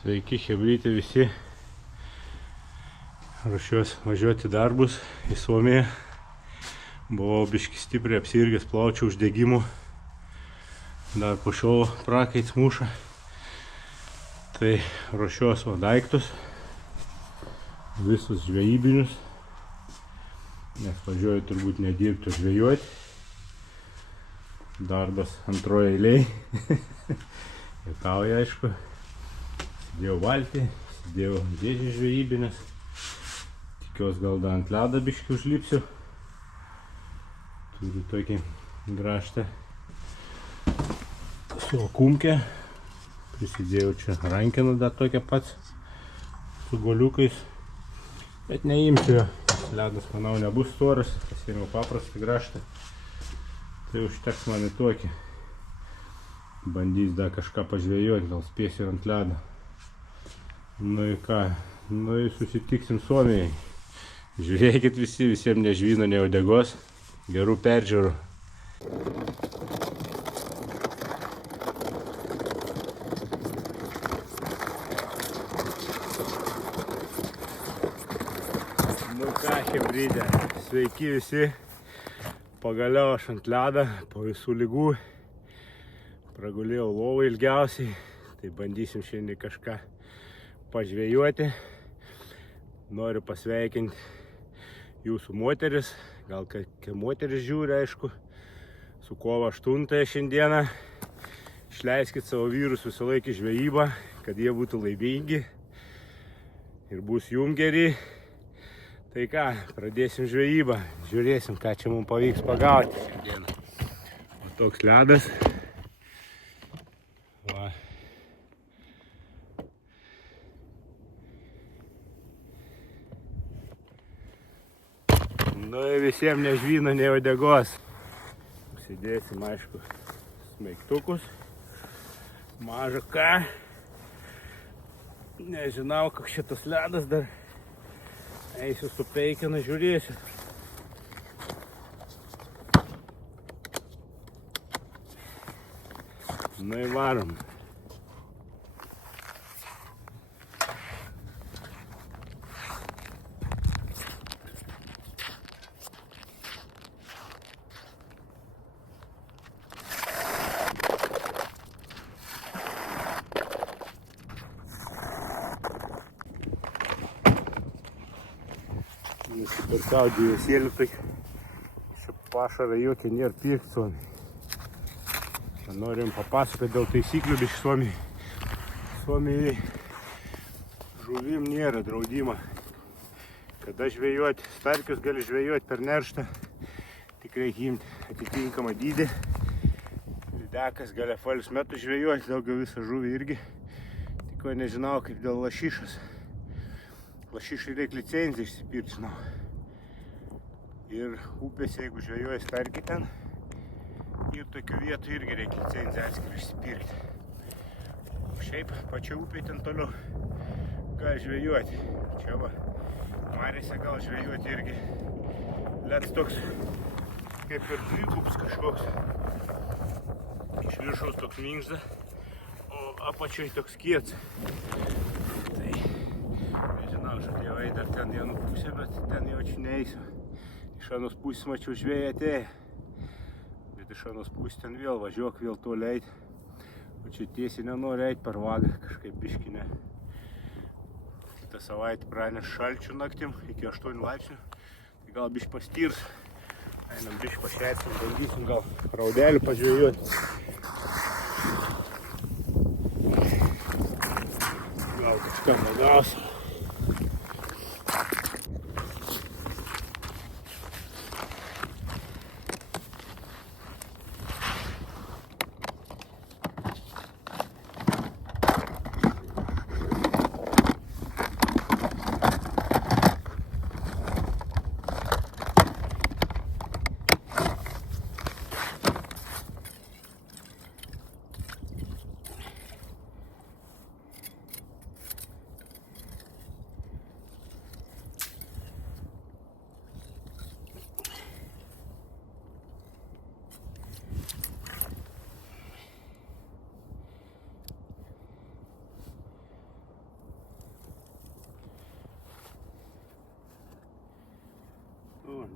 Sveiki, chebrytė visi. Ruošiuosi važiuoti darbus į Suomiją. Buvau biški stipriai apsirgęs plaučių uždegimų. Dar po šio prakaits muša. Tai ruošiuosi daiktus. Visus žvejybinius. Nes važiuoju turbūt nedirbti, o žvejuoti. Darbas antroje eilėje. Juokauju, aišku. Sėdėjau valtį, sėdėjau dėžį žvejybinės. Tikiuosi gal dar ant ledą biškį užlipsiu. Turiu tokį graštą su akumke. Prisidėjau čia rankeną dar tokią pats su goliukais. Bet neimsiu jo. Ledas, manau, nebus storas. Pasiėmiau paprastą graštą. Tai užteks man į tokį. Bandys dar kažką pažvejoti, gal spės ir ant ledo. Nu ir ką, nu ir susitiksim Suomijai. Žiūrėkit visi, visiems ne žvyno, ne uodegos. Gerų peržiūrų. Nu ką, chebrytė, sveiki visi. Pagaliau aš ant ledą, po visų ligų. Pragulėjau lovą ilgiausiai, tai bandysim šiandien kažką pažvejoti. Noriu pasveikinti jūsų moteris, gal kai moteris žiūri, aišku, su kovo 8 šiandieną. Išleiskit savo vyrus visą laiką į žvejybą, kad jie būtų laimingi ir bus jum geri. Tai ką, pradėsim žvejybą, žiūrėsim, ką čia mums pavyks pagauti šiandieną. O toks ledas. Va. Nu ir visiems ne žvyno, ne uodegos. Užsidėsim, aišku, smeigtukus. Maža ką. Nežinau, koks šitas ledas dar. Eisiu su peikinu, žiūrėsiu. Nu ir varom. Nusipirkau dviesėlių, tai šio pašarą jokio nėra pirkti Suomijai. Norim papasakoti dėl taisyklių biškį Suomijai. Suomijai žuvim nėra draudimo. Kada žvejoti, starkius gali žvejoti per nerštą, tik reikia imti atitinkamą dydį. Lydekas gali apvalius metus žvejoti, daugiau visą žuvį irgi. Tik ko nežinau, kaip dėl lašišos. Lašišai reikia licenciją išsipirkti, žinau. Ir upėse, jeigu žvejoji starkį ten, ir tokių vietų irgi reikia licenciją atskirą išsipirkti. O šiaip pačia upė ten toliau gali žvejoti. Čia va, marėse gal žvejoti irgi. Leds toks kaip ir dvigubs kažkoks. Iš viršaus toks minkšta, o apačioj toks kietas. Tai, nežinau, žadėjau eit dar ten vienų pusę, bet ten jau čia neįsiu. Iš anos pusės mačiau žvėjai atėję. Bet iš anos pusės ten vėl važiuok, vėl toliau eit. O čia tiesiai nenori eit per vagą, kažkaip biškį ne. Kitą savaitę praneš šalčių naktim, iki 8 laipsnių. Tai gal biškį pastirs. Einam biškį pašersim, bandysim gal raudelį pažvejoti. Gal kažką pagausim.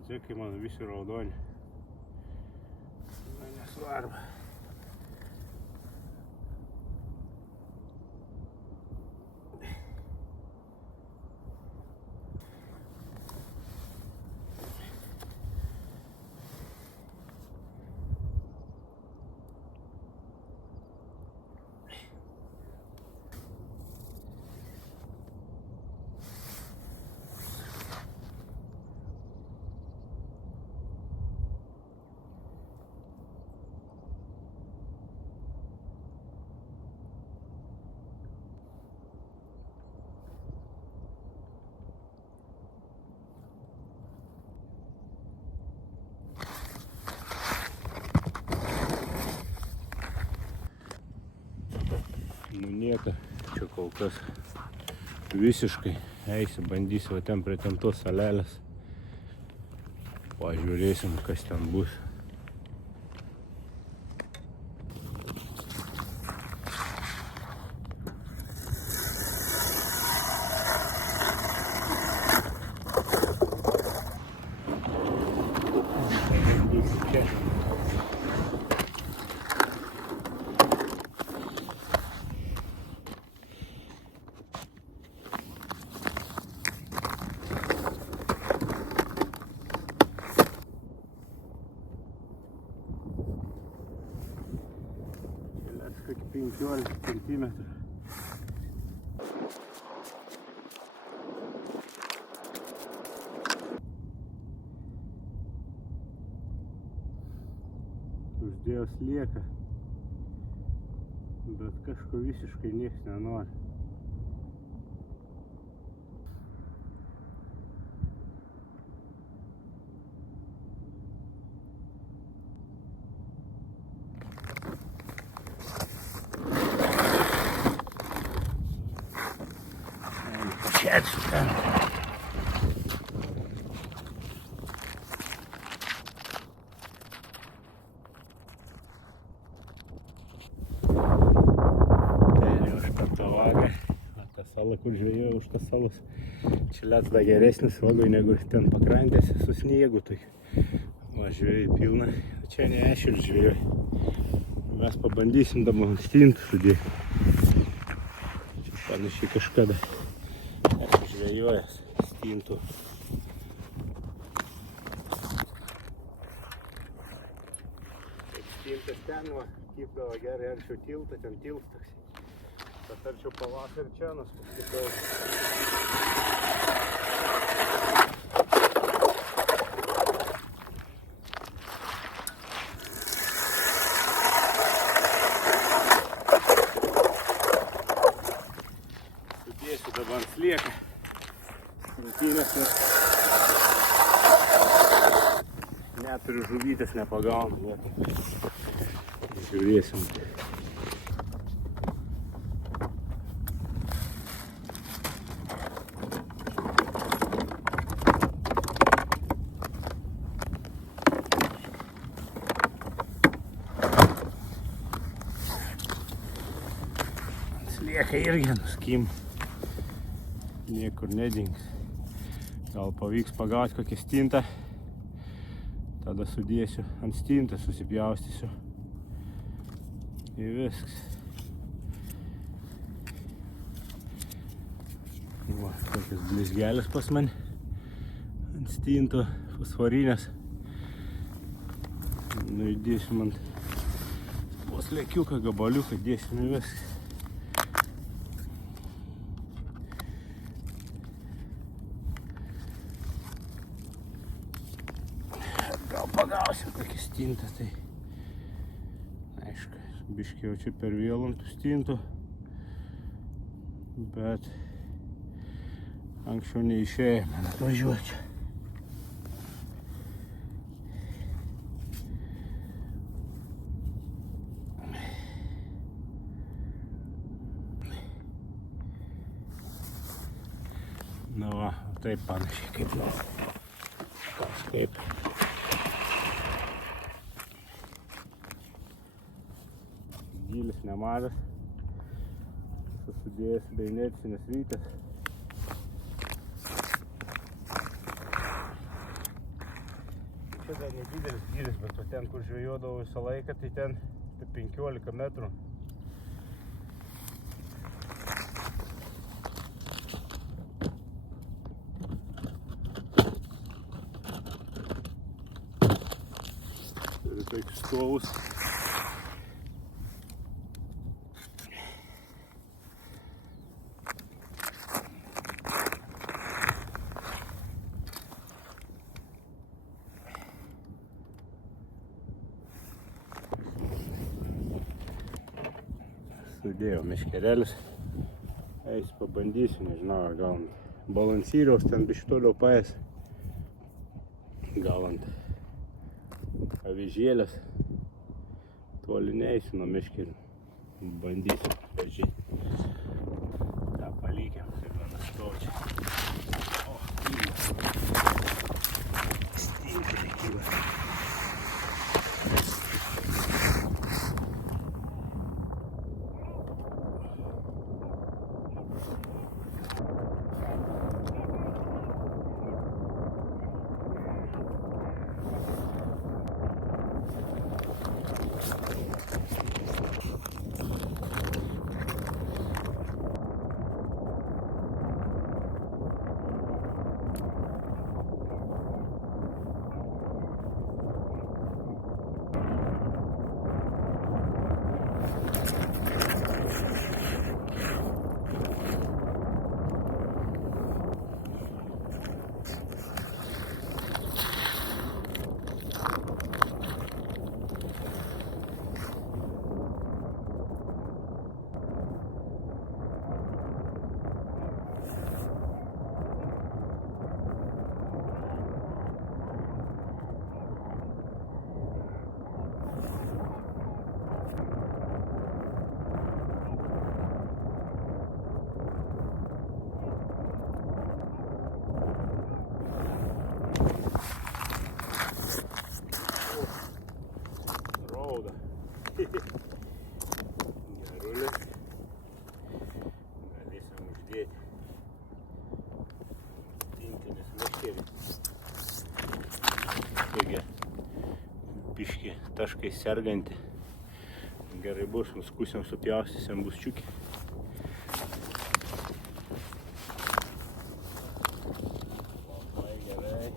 Dzekai mano visi raudoni. Na, nesvarbu. Nu nieko, čia kol kas visiškai. Eisiu, bandysiu va ten prie ten tos salelės. Pažiūrėsim, kas ten bus. Kokį 15 centimetrų. Uždėjo slieką, bet kažko visiškai nieks nenori. Perėjau aš per tą vagą. Ta sala, kur žvejojau už tas salos. Čia ledas dar geresnis vagoj negu ten pakrantėse su sniegu. Tai va, žvejai pilna. Čia ne ešerius žvejoj. Mes pabandysim dabar stintų sudėti. Čia panašiai kažkada esu žvejojęs stintų. Stintas ten va, kipdavo gerai arčiau tiltą, ten tiltas toks. Bet arčiau pavasarį čia nuskutau. Sudėsiu dabar slieką. Rungtynės net ir žuvytės nepagaunu. Žiūrėsim. Slieka irgi nuskim. Niekur nedings. Gal pavyks pagauti kokią stintą. Tada sudėsiu ant stintą, susipjaustysiu. Ir viskas. Va, tokias blizgelės pas mane. Ant stinto fosforinės. Nu, įdėsim ant vos lėkiuką, gabaliuką, dėsim ir viskas. Gal pagausim kokį stintą, tai aišku, biškai jau čia per vėlų ant tų stintų, bet anksčiau neišėjo man atvažiuoti čia. Nu va, taip panašiai kaip kažkaip. Gylis nemažas, sudėjęs be inercinės vytės. nedidelis gylis, bet ten, kur žvejodavau visą laiką, tai ten 15 metrų. Turi tokius stovus. Sudėjau meškerelis. Eis pabandysiu, nežinau, gal ant balansyriaus ten biškį toliau paės. Gal ant avižėlės. Toli neįsiu nuo meškerių. Bandysiu pažiūrėti. Tą palikiam, tai mano stovi čia. O, kyla. Stinkelė kyla. Gerulis. Galėsim uždėti. Tintinis meškeris. Tokia biškį taškai serganti. Gerai bus, nuskusim, supjaustysim, bus čiukį. Labai gerai.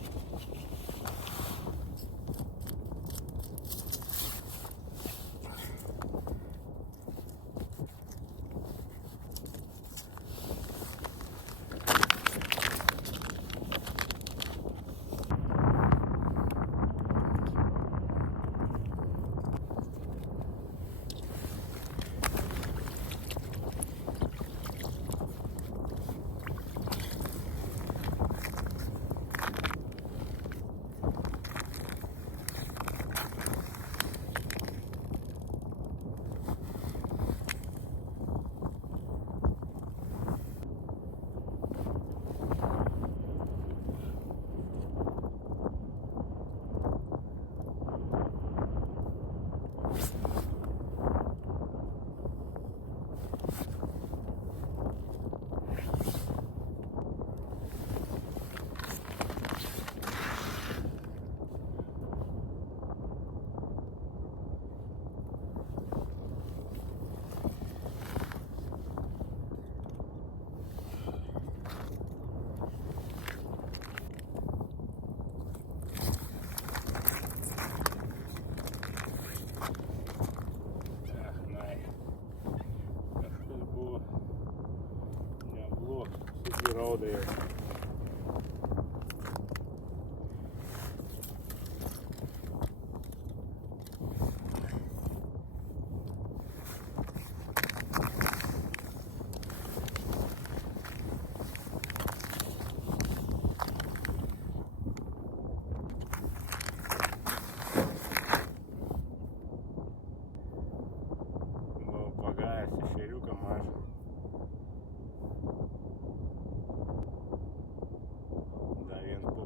Rauda jau. Buvo pagavęs ešeriuką mažą.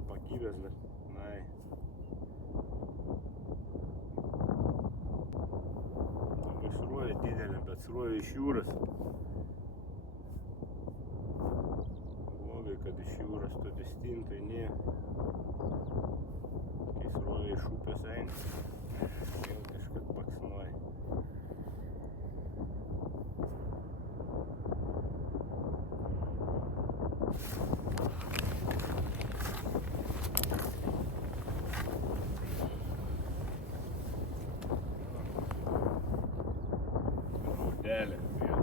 Pakibęs, bet nai. Labai sruoja didelė, bet sruoja iš jūros. Blogai, kad iš jūros to distintai nė. Kai srovė iš upės eina. Vėl kažkas baksnuoja. Raudelė vėl.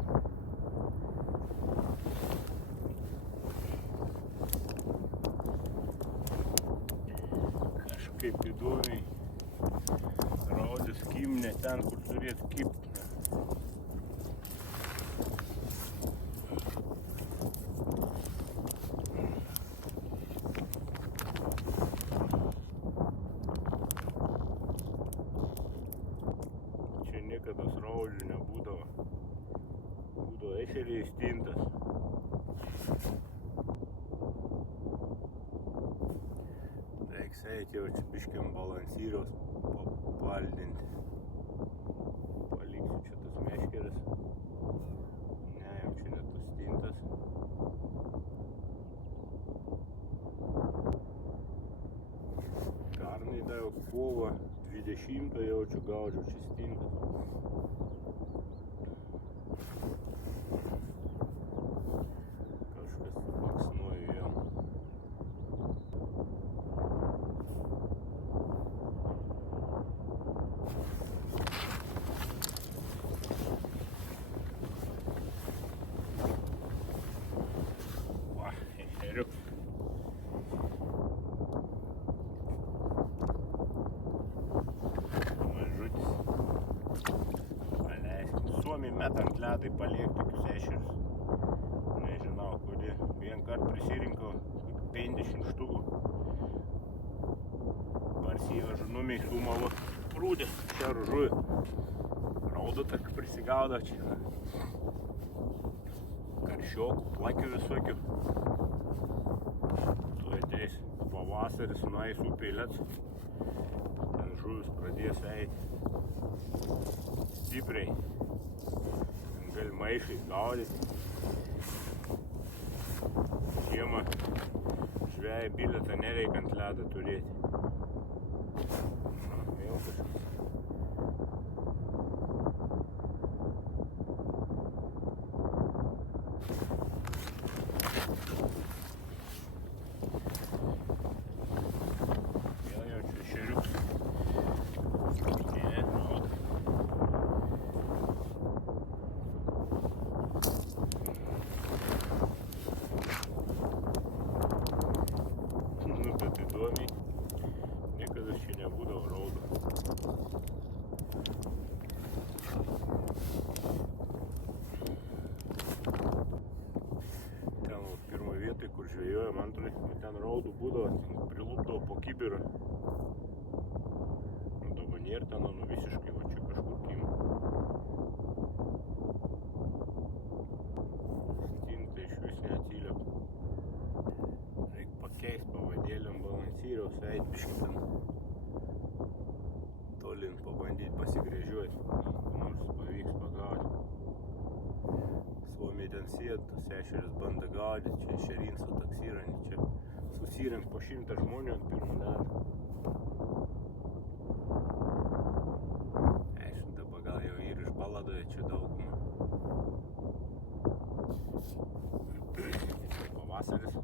Kažkaip įdomiai raudės kimne ten, kur turėtų kibti. Čia niekada raudžių nebūdavo. Būdavo ešeriai stintas. Reiks eiti jau čia biškiam balansyriaus papaldinti. Paliksiu čia tas meškeris. Ne, jam čia net tas stintas. Pernai da jau kovo 20 jaučiu gaudžiau čia stintas. Kažkas baksnuoja vėl. Va, ešeriukas. Mažutis. Paleisk. Suomiai met ant ledai paliek tokius ešerius. Nežinau kodėl. Vien kart prisirinkau 50 štukų. Parsivežu numiai sumalo prūdė. Šerų žuvį. Raudo tak prisigaudo čia. Karšiokų, plakių visokių. Tu ateis pavasaris, nueis upė lets. Ten žuvis pradės eiti. Stipriai. Gali maišai gaudyti. Žiemą žvejai bilietą nereikia ant ledą turėti. Vėl kažkas. Vėl jaučiu ešeriukus. Ne, rauda. Nu, bet įdomiai. Niekada čia nebūdavo raudo. Ten pirmą vietą, kur žvejojom, antrai, ten raudų būdavo, prilūpdavo po kibirą. Nu, dabar nėra ten, nu visiškai va čia kažkur kima. Stintai iš vis neatsiliep. Reik pakeist pavadėliam balansyriaus, eit biškį ten tolin pabandyti pasigrėžiuoti, nors pavyks pagauti. Suomiai ten sėd, tas ešeris bando gaudyti, čia ešerinsa toks yra, čia susirenk po 100 žmonių ant pirmų ledo. Aišku, dabar gal jau ir iš baladoje čia daugumą. Pavasaris.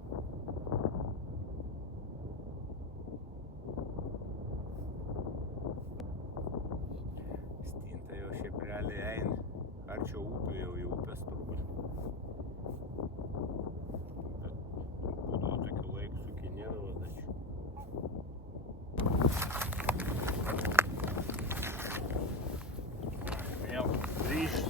Stinta jau šiaip realiai eina. Arčiau upė jau į upės turbūt. Bet būdavo tokių laikų sukinėdavos dačių. Vėl grįžt.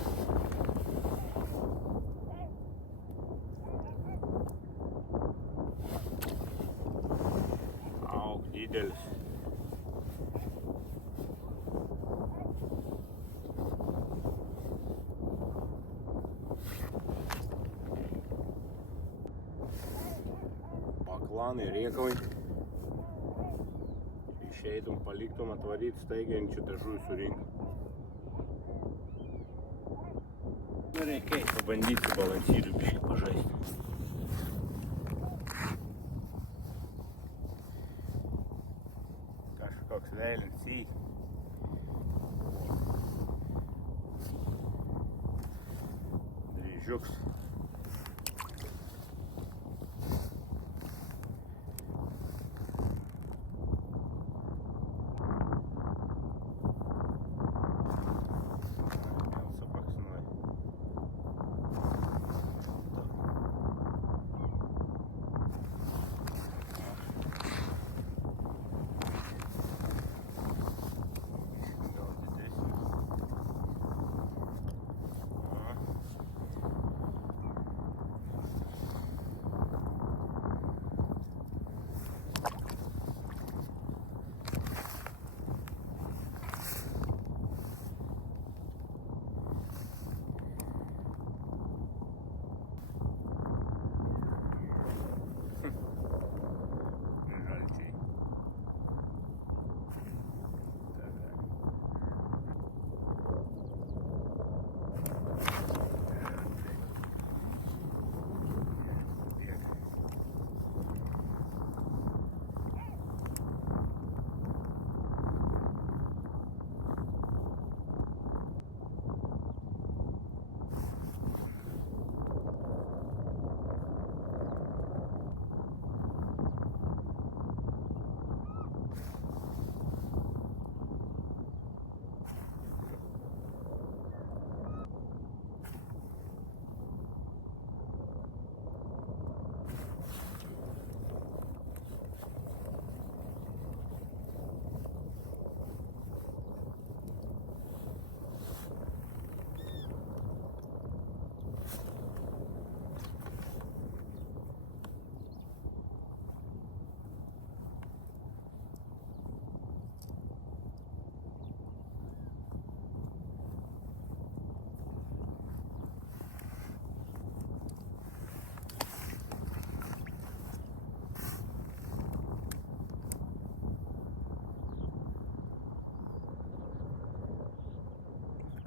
Auk didelis. Baklanai, rėkavai. Išeitum, paliktum, atvaryt staigiai čia tą žuvį surinkt. Nu, reikia pabandyti balansyrių biškį pažaisti. Kažką trailing sea. Dryžiuks.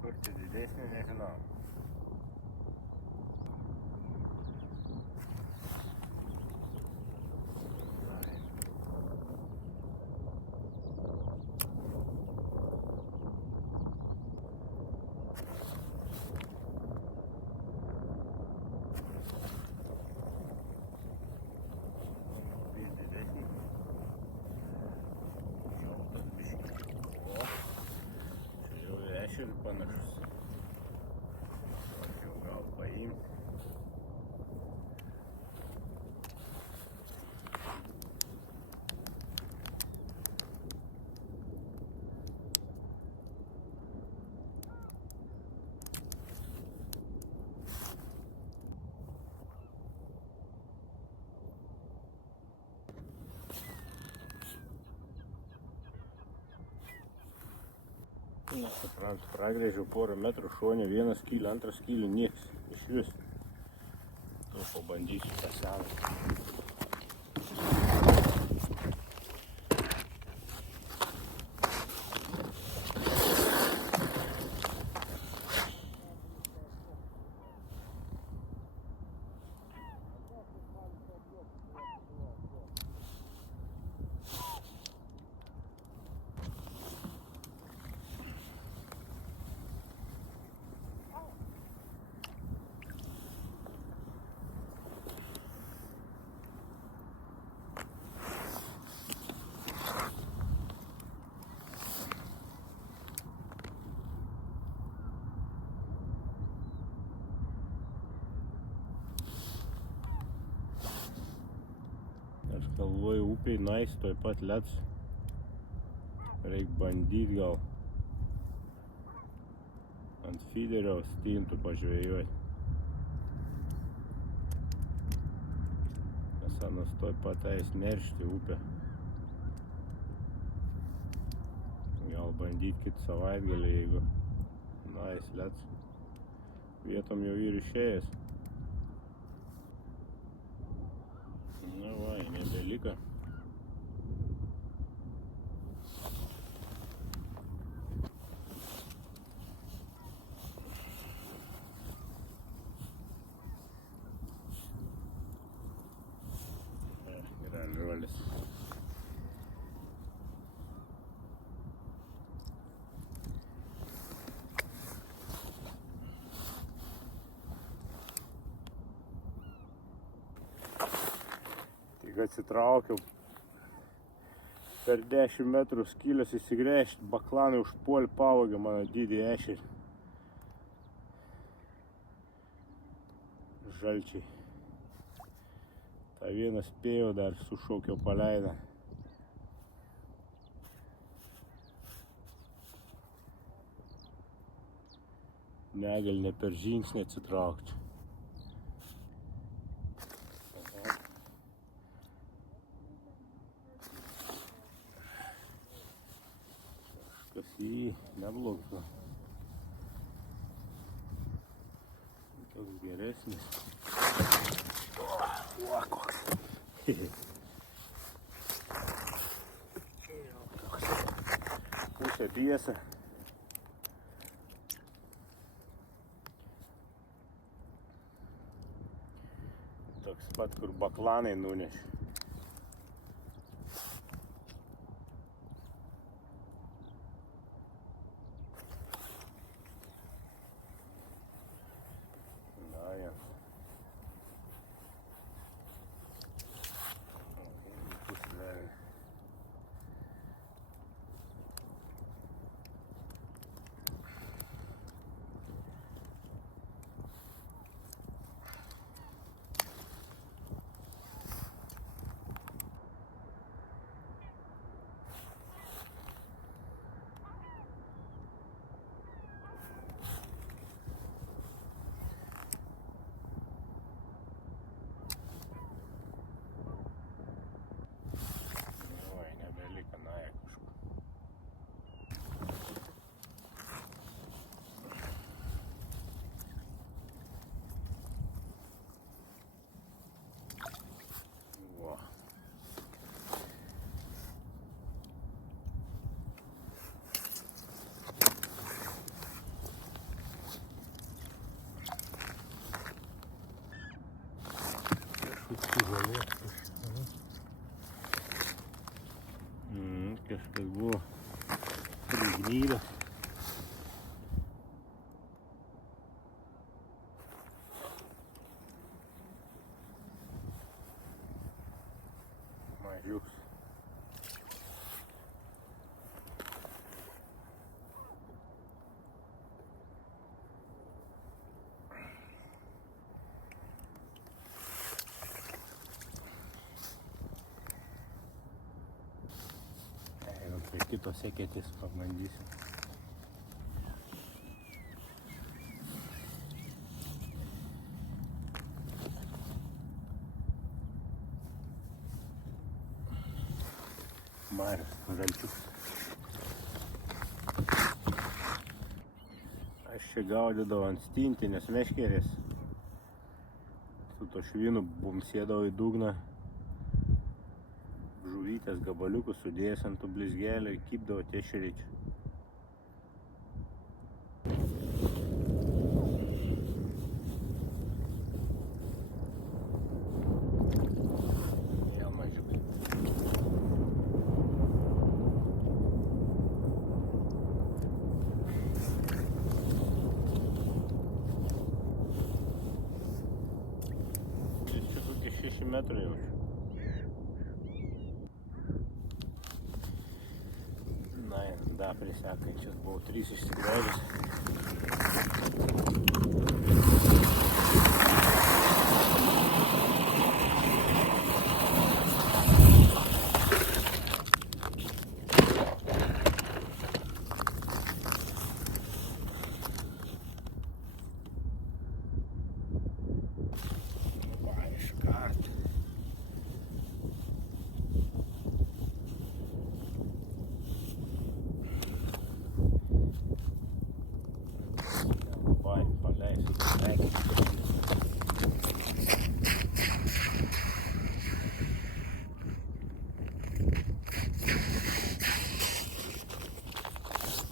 Kurti didesnį, nežinau. Ir panašus. Jau gal paimti. Nesuprantu, pragrėžiau porą metrų šonę, vieną skylį, antrą skylį, nieks, iš vis. Tu pabandysiu tą seną. Aš galvoju, upėj nueis toj pat leds. Reik bandyt gal ant fiderio stintų pažvėjuoti. Nes anas toj pat eis neršti upę. Gal bandyt kitą savaitgalį, jeigu nueis leds. Vietom jau ir išėjęs. Na va, nebeliko. Gražuolis. Tik atsitraukiau. Per 10 metrų skylės įsigręžti, baklanai užpuolė, pavogė mano didį ešerį. Žalčiai. Ta vieną spėjau dar, sušaukiau, paleidą. Negali ne per žingsnį atsitraukti. Kažkas jį neblogas. Toks geresnis. O, koks. Pusė tiesa. Toks pat, kur baklanai nunešė. Kažkas buvo prignydas. Mažiuks. Kitos eketės pabandysiu. Marius, žalčiuks. Aš čia gaudydavau ant stintinės meškerės. Su to švinu bumsėdavau į dugną. Žuvytės gabaliukus sudėjęs ant tų blizgelio, įkibdavo ešeriai. Vėl mažiukai. Čia kokie 6 metrai jau. Da, prie sekančias buvau 3 išsigręžęs.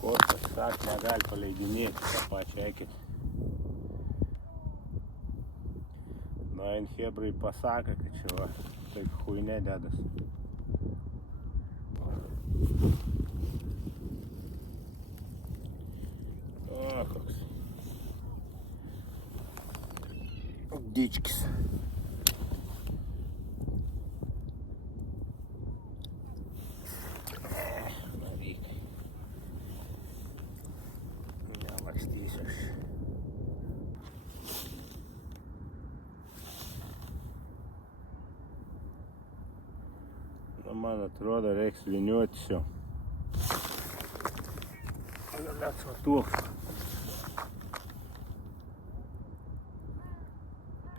Kostas sako, negali paleidinėti tą pačią eketę. Nuėjant hebrai pasakė, kad čia va, taip chuinė dedas. O, koks dičkis. Man atrodo, reiks vyniuoti jau. Galėt va toks.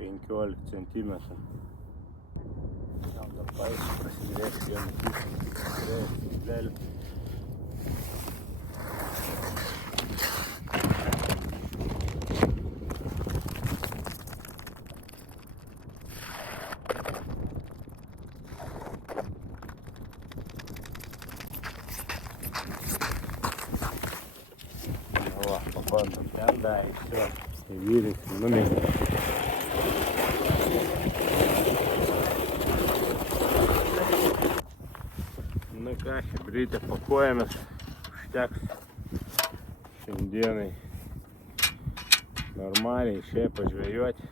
15 centimetrų. Gal dar paėsiu prasidėti vieną tikrai. Va, pabandom ten dar, все, vyris, numėgė. Nu ką, hebrytė, pakuojamės, užteks šiandienai normaliai išėjai pažvejoti.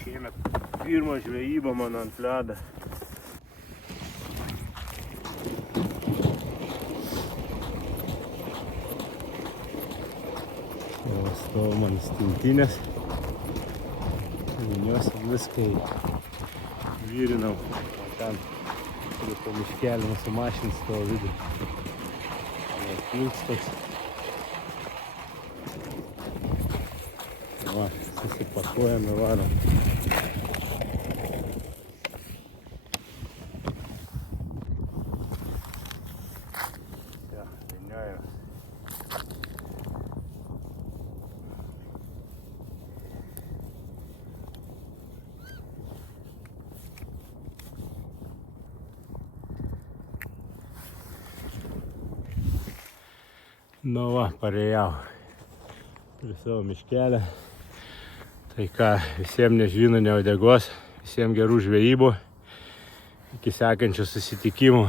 Šiemet pirma žvejyba mano ant ledo. Stovo man stintinės. Vyniuosim viską vyrinau. Ten turiu po miškelį mūsų mašiną stovo vidų. Kliūks toks. Va, susipakuojam ir varom. Ja, vyniuojam. Nu va, parėjau prie savo miškelę. Tai ką, visiems nežvynų, ne uodegos, visiems gerų žvejybų. Iki sekančių susitikimų.